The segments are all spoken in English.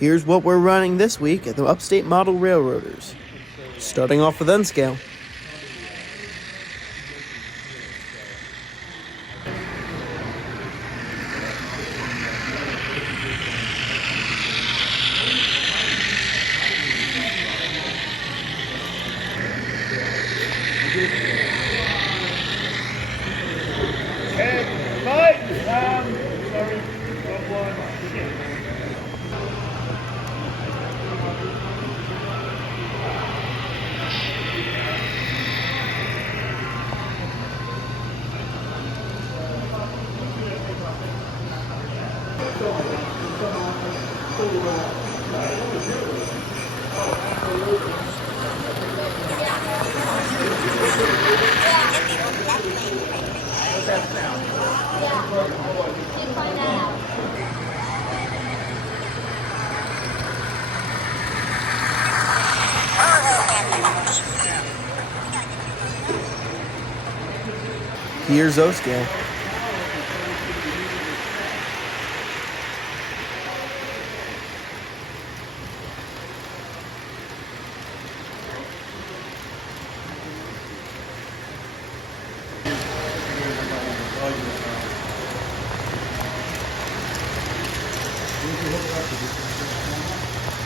Here's what we're running this week at the Upstate Model Railroaders. Starting off with N scale. Here's O scale.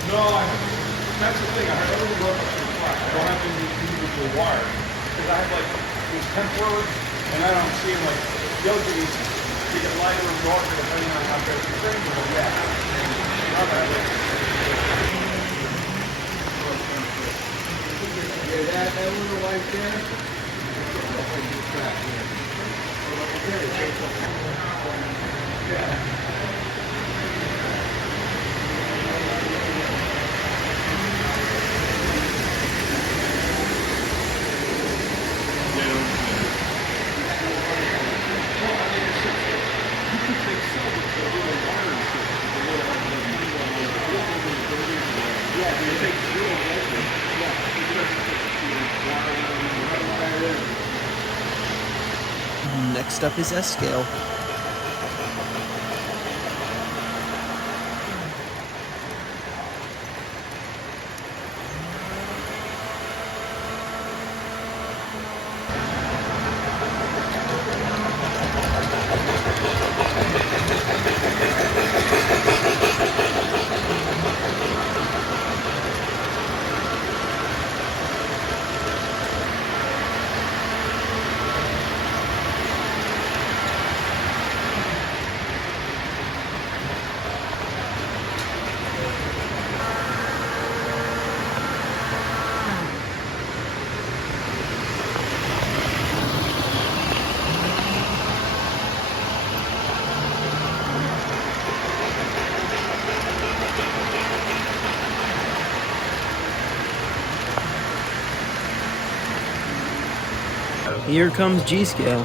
No, that's the thing. I have everything hooked up to the flat. I don't have any individual wires because I have like these temporary, and I don't see them like the other thing is to get lighter and darker depending on how big the frame is. Yeah. That little light there. Yeah. Next up is S scale. Here comes G scale.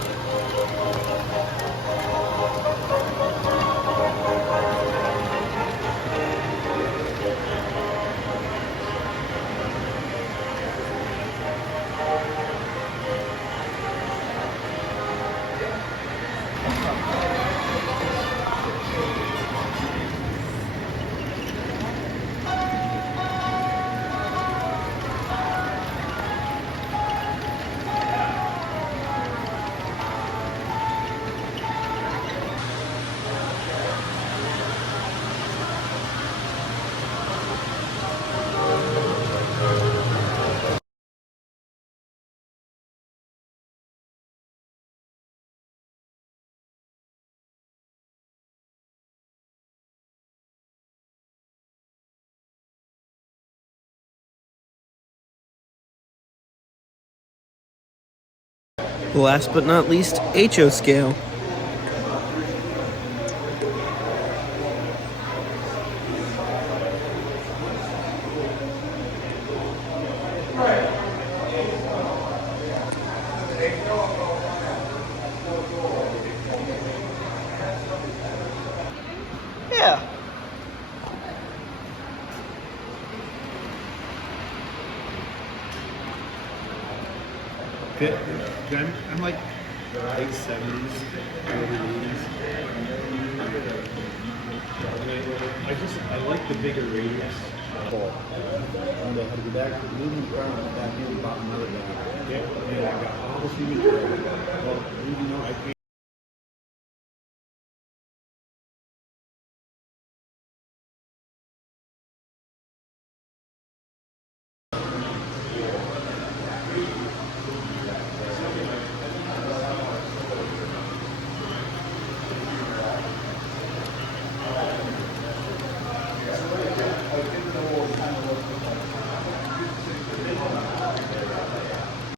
Last but not least, HO scale. Yeah. I'm like late 70s, early 80s. I like the bigger radius. And I had to go back to the moving car and back in and bought another guy. Yeah. And I got all this inventory. Well,